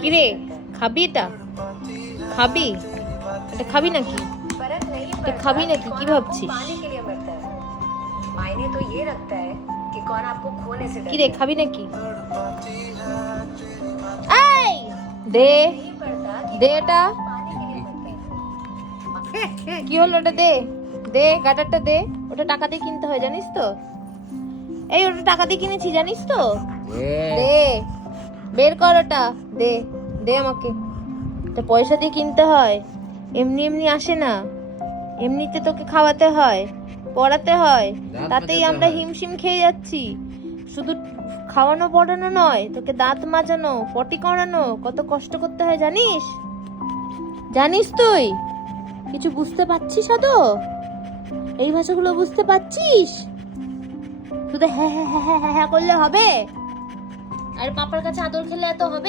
কিরে খাবি এটা? খাবি? এটা খাবি নাকি? এটা খাবি নাকি? কি ভাবছিস? কিরে খাবি নাকি? এই দে দে এটা। কি হলো ওটা? দে দে গাটারটা দে। ওটা টাকা দিয়ে কিনতে হয় জানিস তো? এই ওটা টাকা দিয়ে কিনেছি জানিস তো? দে বের কর ওটা। দে দে আমাকে। এটা পয়সা দিয়ে কিনতে হয়, এমনি এমনি আসে না। এমনিতে তোকে খাওয়াতে হয়, পড়াতে হয়, তাতেই আমরা হিমশিম খেয়ে যাচ্ছি। শুধু খাওয়ানো পড়ানো নয়, তোকে দাঁত মাজানো, পটি করানো, কত কষ্ট করতে হয় জানিস? জানিস তুই? কিছু বুঝতে পারছিস আদৌ? এই ভাষাগুলো বুঝতে পারছিস? শুধু হ্যাঁ হ্যাঁ হ্যাঁ হ্যাঁ হ্যাঁ করলে হবে? আর পাপার কাছে আদর খেলে এত হবে?